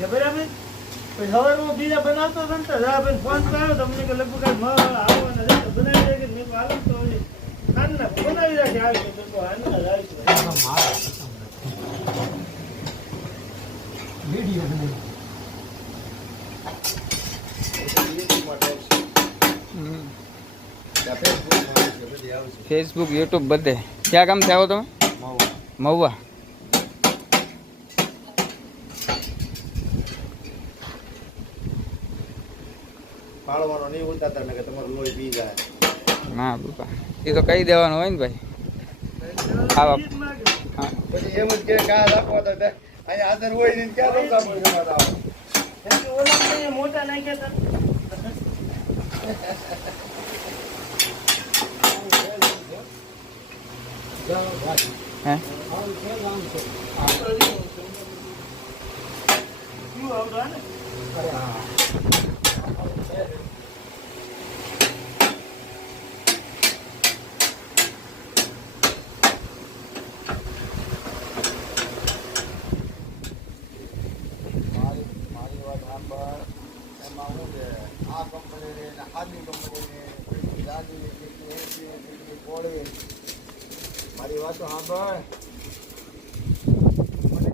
જાય છે બરાબર. પછી સવારમાં બીજા બનાવતો હતો ને તો રાભાઈ ફોન કર્યો તમને કે લગભગ આવવાના છે તો બનાવી દે કે મેં હાલ તો ખાંડના બનાવી રાખે આવી તો હાલના જ આવી ફેસબુક યુટ્યુબ બધે. ક્યાં કામ થયા તમે? મહુવા. પાળવાનો નહીં ઉતારતા ને કે તમારું લોહી પી જાય. ના બાપા એ તો કહી દેવાનું હોય ને ભાઈ. આવા હા પછી એમ જ કે કા રાખવા તો અહીંયા આદર હોય ને ક્યાં રોકા પડે મોટા નાખ્યા હે મારી વાત સાંભળ.